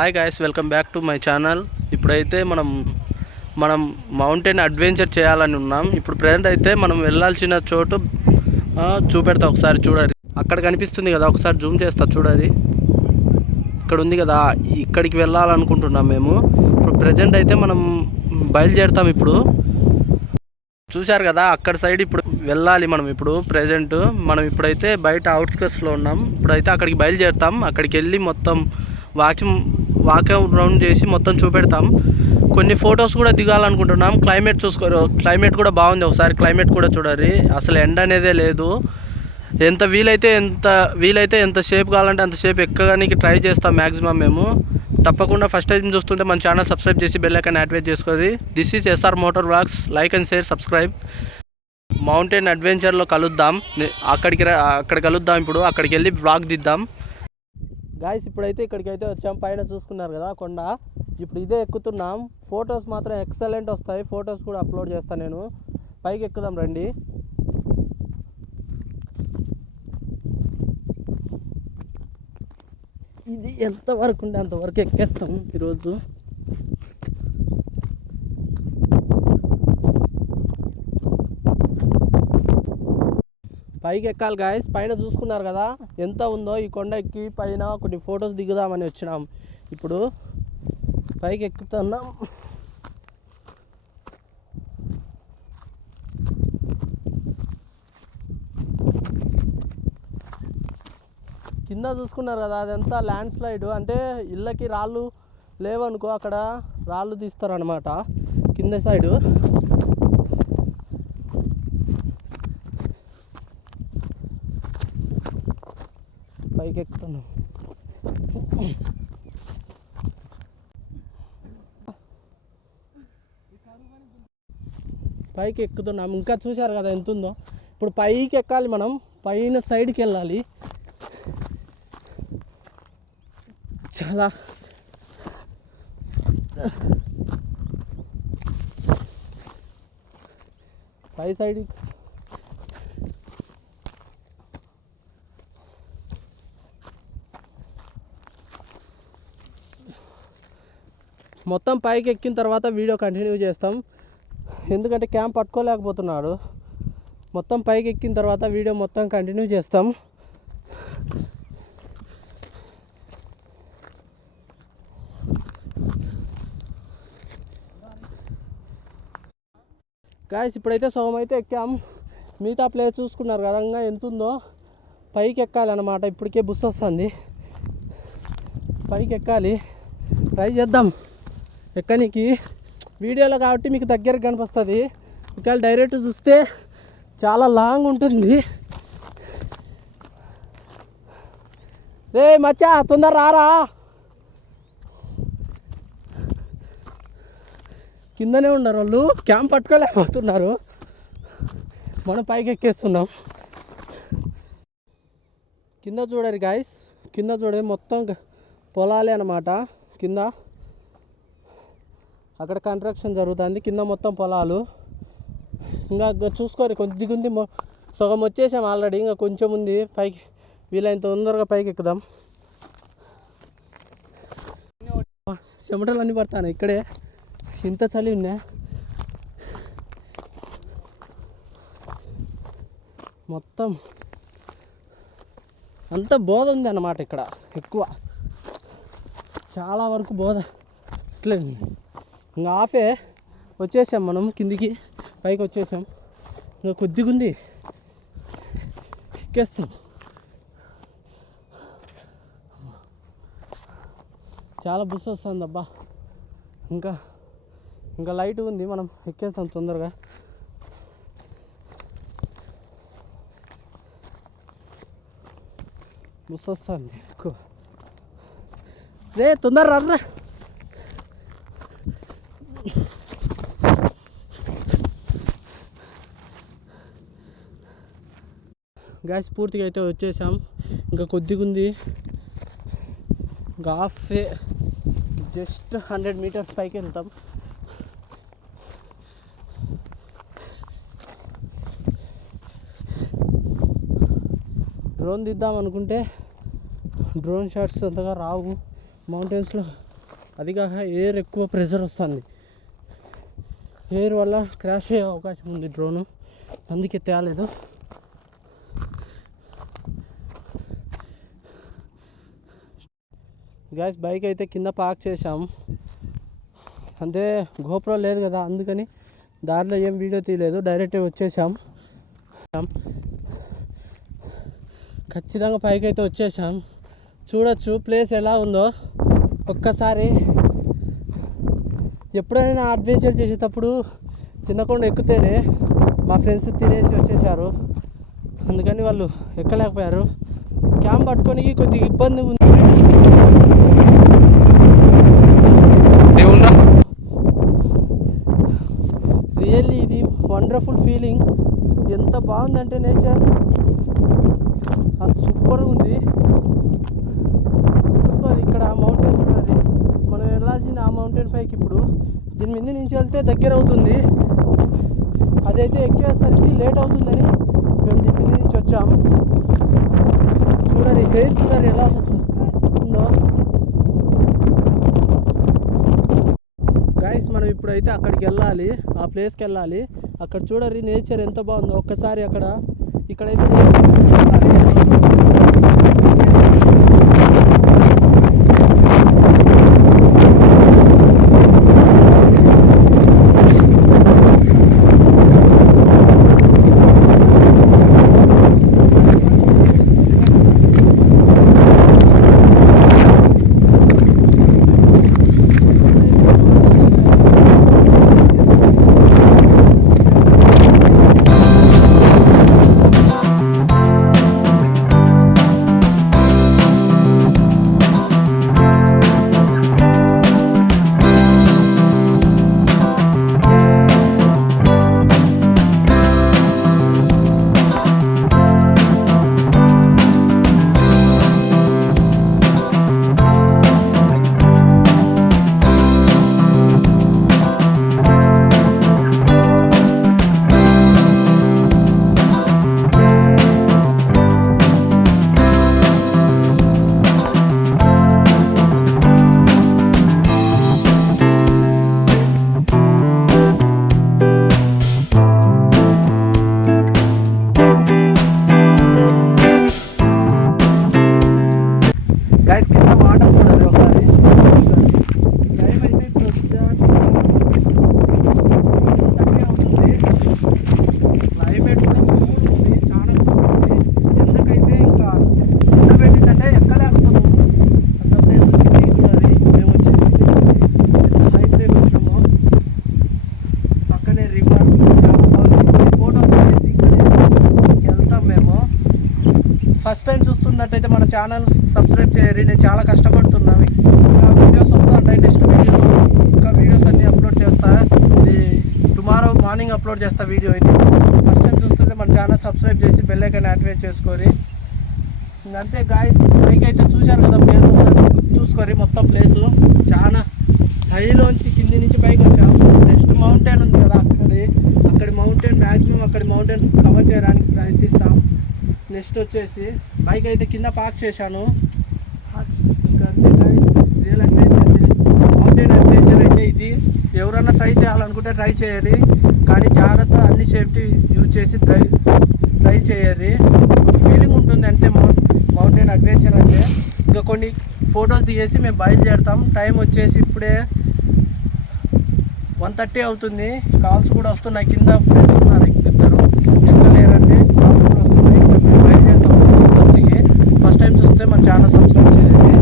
Hi guys, welcome back to my channel. ఇప్పుడైతే మనం mountain adventure చేయాలని ఉన్నాం. ఇప్పుడు ప్రజెంట్ అయితే మనం వెళ్ళాల్సిన చోటు చూపెడతా, ఒకసారి చూడాలి. అక్కడ కనిపిస్తుంది కదా, ఒకసారి జూమ్ చేస్తా చూడాలి. ఇక్కడ ఉంది కదా, ఇక్కడికి వెళ్ళాలనుకుంటున్నాం మేము. ఇప్పుడు ప్రజెంట్ అయితే మనం బయలుదేరుతాం. ఇప్పుడు చూశారు కదా, అక్కడ సైడ్ ఇప్పుడు వెళ్ళాలి మనం. ఇప్పుడు ప్రజెంట్ మనం ఇప్పుడైతే బయట అవుట్స్కట్స్లో ఉన్నాం. ఇప్పుడైతే అక్కడికి బయలుదేరుతాం. అక్కడికి వెళ్ళి మొత్తం వాకౌట్ రౌండ్ చేసి మొత్తం చూపెడతాం. కొన్ని ఫొటోస్ కూడా దిగాలనుకుంటున్నాం. క్లైమేట్ చూసుకోరు, క్లైమేట్ కూడా బాగుంది. ఒకసారి క్లైమేట్ కూడా చూడాలి. అసలు ఎండ అనేదే లేదు. ఎంత వీలైతే ఎంత షేప్ కావాలంటే అంత షేప్ ఎక్కడానికి ట్రై చేస్తాం మ్యాక్సిమం మేము. తప్పకుండా ఫస్ట్ టైం చూస్తుంటే మన ఛానల్ సబ్స్క్రైబ్ చేసి బెల్ ఐకాన్ యాక్టివేట్ చేసుకోండి. This is SR motor vlogs. Like and share, subscribe. Mountain అడ్వెంచర్లో కలుద్దాం. అక్కడ కలుద్దాం. ఇప్పుడు అక్కడికి వెళ్ళి వ్లాగ్ దిద్దాం. గాయస్, ఇప్పుడైతే ఇక్కడికైతే వచ్చాం. పైన చూసుకున్నారు కదా కొండ. ఇప్పుడు ఇదే ఎక్కుతున్నాం. ఫొటోస్ మాత్రం ఎక్సలెంట్ వస్తాయి. ఫొటోస్ కూడా అప్లోడ్ చేస్తాను నేను. పైకి ఎక్కుదాం రండి. ఇది ఎంతవరకు ఉంటే అంతవరకు ఎక్కేస్తాం ఈరోజు. పైకి ఎక్కాలి గాయస్. పైన చూసుకున్నారు కదా ఎంత ఉందో. ఈ కొండ ఎక్కి పైన కొన్ని ఫొటోస్ దిగుదామని వచ్చినాం. ఇప్పుడు పైకి ఎక్కుతున్నాం. కింద చూసుకున్నారు కదా, అదంతా ల్యాండ్ స్లైడ్. అంటే ఇళ్ళకి రాళ్ళు లేవనుకో, అక్కడ రాళ్ళు తీస్తారనమాట కింద సైడు. పైకి ఎక్కుతున్నాం. పైకి ఎక్కుతున్నాం. ఇంకా చూశారు కదా ఎంత ఉందో. ఇప్పుడు పైకి ఎక్కాలి మనం. పైన సైడ్కి వెళ్ళాలి. చాలా పై సైడ్ మొత్తం పైకి ఎక్కిన తర్వాత వీడియో కంటిన్యూ చేస్తాం. ఎందుకంటే క్యాంప్ పట్టుకోలేకపోతున్నాడు. మొత్తం పైకి ఎక్కిన తర్వాత వీడియో మొత్తం కంటిన్యూ చేస్తాం. గాయస్, ఇప్పుడైతే సగం అయితే ఎక్కాం. మిగతా ప్లేస్ చూసుకున్నారు కదా ఎంత ఉందో. పైకి ఎక్కాలి అన్నమాట. ఇప్పటికే బుస్ వస్తుంది. పైకి ఎక్కాలి. ట్రై చేద్దాం ఎక్కనికి. వీడియోలో కాబట్టి మీకు దగ్గరకు కనిపిస్తుంది. ఇక్కడ డైరెక్ట్ చూస్తే చాలా లాంగ్ ఉంటుంది. రే మచ్చా, తొందర రారా. కిందనే ఉన్నారు వాళ్ళు. క్యాంప్ పట్టుకోలేకపోతున్నారు. మనం పైకి ఎక్కేస్తున్నాం. కింద చూడరు గాయస్. కింద చూడే మొత్తం పొలాలే అన్నమాట. కింద అక్కడ కన్స్ట్రక్షన్ జరుగుతుంది. కింద మొత్తం పొలాలు. ఇంకా చూసుకోరు, కొద్దిగా ఉంది. సగం వచ్చేసాం ఆల్రెడీ. ఇంకా కొంచెం ఉంది. పైకి వీలైనంత తొందరగా పైకి ఎక్కుదాం. చెమటలు అన్నీ పడతాను ఇక్కడే. ఇంత చలి ఉన్నా. మొత్తం అంత బోధ ఉంది అన్నమాట ఇక్కడ. ఎక్కువ చాలా వరకు బోధ ఇట్లే ఉంది. ఇంకా ఆఫే వచ్చేసాం మనం. కిందికి పైకి వచ్చేసాం. ఇంకా కొద్దిగా ఉంది, ఎక్కేస్తాం. చాలా బుస్ వస్తుంది అబ్బా. ఇంకా లైట్ ఉంది. మనం ఎక్కేస్తాం తొందరగా. బుస్ వస్తుంది ఎక్కువ. రే తొందర రా. గ్యాస్ పూర్తిగా అయితే వచ్చేసాం. ఇంకా కొద్దిగా ఉంది. ఇంకా హాఫే, జస్ట్ 100 మీటర్స్ పైకి వెళ్తాం. డ్రోన్ తీద్దాం అనుకుంటే డ్రోన్ షాట్స్ అంతగా రావు మౌంటైన్స్లో. అది కాక ఎయిర్ ఎక్కువ ప్రెషర్ వస్తుంది. ఎయిర్ వల్ల క్రాష్ అయ్యే అవకాశం ఉంది డ్రోను, అందుకే తేలేదు. గైస్ బైక్ అయితే కింద పార్క్ చేసాం. అంటే గోప్రో లేదు కదా, అందుకని దారిలో ఏం వీడియో తీయలేదు, డైరెక్ట్గా వచ్చేసాం. ఖచ్చితంగా పైకి అయితే వచ్చేసాం. చూడొచ్చు ప్లేస్ ఎలా ఉందో ఒక్కసారి. ఎప్పుడైనా అడ్వెంచర్ చేసేటప్పుడు తినకుండా ఎక్కితేనే మా ఫ్రెండ్స్ తినేసి వచ్చేసారు, అందుకని వాళ్ళు ఎక్కలేకపోయారు. క్యాంప్ పట్టుకొని కొద్దిగా ఇబ్బంది ఉంది. రియల్లీ ఇది వండర్ఫుల్ ఫీలింగ్. ఎంత బాగుందంటే నేచర్ అంత సూపర్గా ఉంది. చూసుకోవాలి ఇక్కడ మౌంటైన్ చూడాలి. మనం వెళ్ళాల్సిన ఆ మౌంటైన్ పైకి ఇప్పుడు దీని మీద నుంచి వెళ్తే దగ్గర అవుతుంది. అదైతే ఎక్కేసరికి లేట్ అవుతుందని మేము దీని మీద నుంచి వచ్చాము. చూడాలి హెయిర్ చూడాలి ఎలా ఉందో. గైస్ మనం ఇప్పుడైతే అక్కడికి వెళ్ళాలి, ఆ ప్లేస్కి వెళ్ళాలి. అక్కడ చూడాలి నేచర్ ఎంత బాగుందో ఒక్కసారి. ఇక్కడైతే ఫస్ట్ టైం చూస్తున్నట్టయితే మన ఛానల్ సబ్స్క్రైబ్ చేయరు. నేను చాలా కష్టపడుతున్నాను. ఇంకా వీడియోస్ వస్తుంటాయి, నెక్స్ట్ ఇంకా వీడియోస్ అన్నీ అప్లోడ్ చేస్తా. ఇది టుమారో మార్నింగ్ అప్లోడ్ చేస్తా వీడియో. ఇది ఫస్ట్ టైం చూస్తుంటే మన ఛానల్ సబ్స్క్రైబ్ చేసి బెల్ ఐకాన్ యాక్టివేట్ చేసుకోరి. ఇంకంతే గాయ్స్, పైకి అయితే చూశారు కదా ప్లేస్, చూసుకోరి మొత్తం ప్లేసు. చాలా హైలోంచి కింది నుంచి పైకి వచ్చాము. నెక్స్ట్ మౌంటైన్ ఉంది కదా, అక్కడి మౌంటైన్ మ్యాక్సిమం అక్కడి మౌంటైన్ కవర్ చేయడానికి ప్రయత్నిస్తాం. నెక్స్ట్ వచ్చేసి బైక్ అయితే కింద పార్క్ చేశాను. ఇంకా అంతే guys, real adventure mountain adventure అయితే ఇది. ఎవరైనా ట్రై చేయాలనుకుంటే ట్రై చేయాలి, కానీ జాగ్రత్త అన్ని సేఫ్టీ యూజ్ చేసి ట్రై చేయాలి. ఫీలింగ్ ఉంటుంది అంటే మౌంటైన్ అడ్వెంచర్ అంటే. ఇంకా కొన్ని ఫొటోస్ తీసేసి మేము బయలుదేరుతాం. టైం వచ్చేసి ఇప్పుడే 1:30 అవుతుంది. కాల్స్ కూడా వస్తున్నాయి, కింద ఫ్రెండ్స్ ఉన్నారు ఇద్దరు ఎక్కలేరంటే కాల్స్ కూడా వస్తున్నాయి. మేము బయలుదేరుతాం ఫొటోస్ దిగి. ఫస్ట్ టైం చూస్తే మన ఛానల్ సబ్స్క్రైబ్ చేయండి.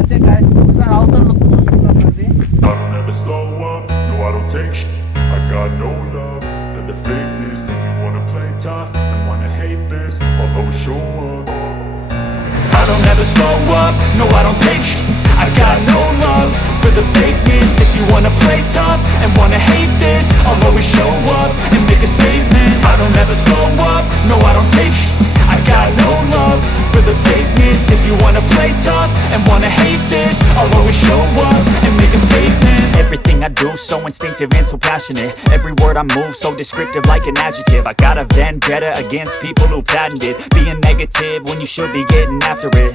అంతే గాయ్స్, ఒకసారి అవతల లుక్ చూసుకున్నాం. I don't ever slow up, no I don't take sh**. I got no love for the fakeness. If you wanna play tough and wanna hate this, I'll always show up and make a statement. I don't ever slow up, no I don't take sh**. I got no love for the fakeness. If you wanna play tough and wanna hate this, I'll always show up and make a statement. Everything I do so instinctive and so passionate. Every word I move so descriptive like an adjective. I got a vendetta against people who patented being negative when you should be getting after it.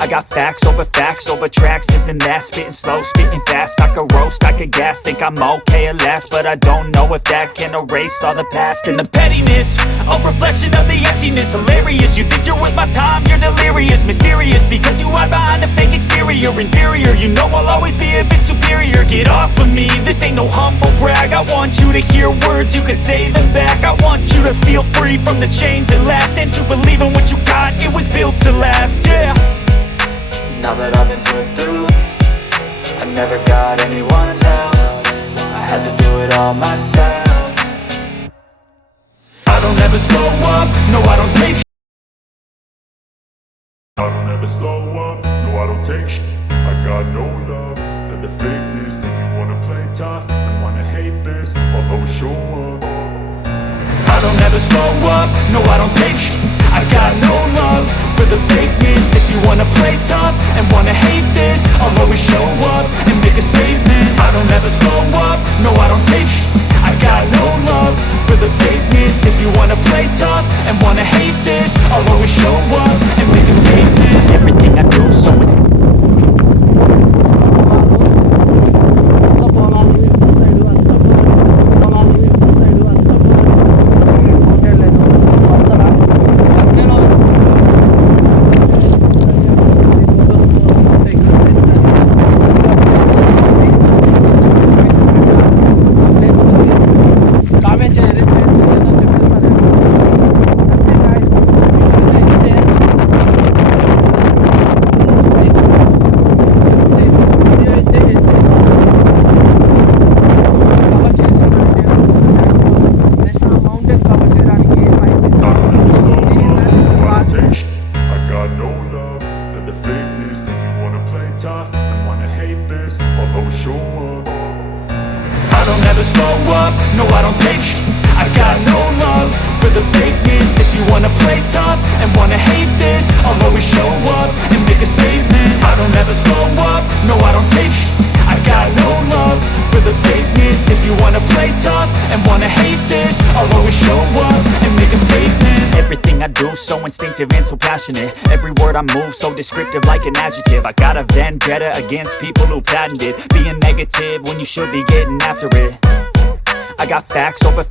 I got facts over tracks, this and that. Spitting slow, spitting fast. I could roast, I could gas. Think I'm okay at last, but I don't know if that can erase all the past. And the pettiness, a reflection of the emptiness. Hilarious, you think you're with my time, you're delirious. Mysterious, because you hide behind a fake exterior. Inferior, you know I'll always be a bit superior. Get off of me, this ain't no humble brag. I want you to hear words, you can say them back. I want you to feel free from the chains that last, and to believe in what you got, it was built to last, yeah. Now that I've been put through, I never got anyone's help. I had to do it all myself. I don't ever slow up, no I don't take I don't ever slow up, no I don't take sh**. I got no love for the fakeness. If you wanna play tough and wanna hate this, I'll always show up. I don't ever slow up, no I don't take sh**. I got no love for the fakeness. If you wanna play tough and wanna hate this, I'll always show up and make a statement. I don't ever slow up, no I don't take sh**. I got no love for the fakeness. If you wanna play tough and wanna hate this, I'll always show up and make a statement. Everything I do so it's so instinctive and so passionate. Every word I move so descriptive like an adjective. I got a vendetta against people who patented being negative when you should be getting after it. I got facts over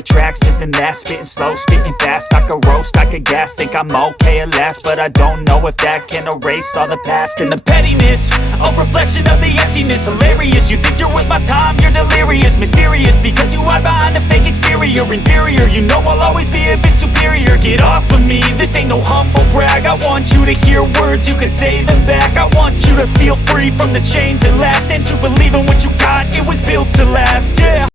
tracks, this and that. Spitting slow, spitting fast. I could roast, I could gas. Think I'm okay at last, but I don't know if that can erase all the past. And the pettiness, a reflection of the emptiness. Hilarious, you think you're with my time, you're delirious. Mysterious, because you hide behind a fake exterior. Inferior, you know I'll always be a bit superior. Get off of me, this ain't no humble brag. I want you to hear words, you can say them back. I want you to feel free from the chains that last, and to believe in what you got, it was built to last, yeah.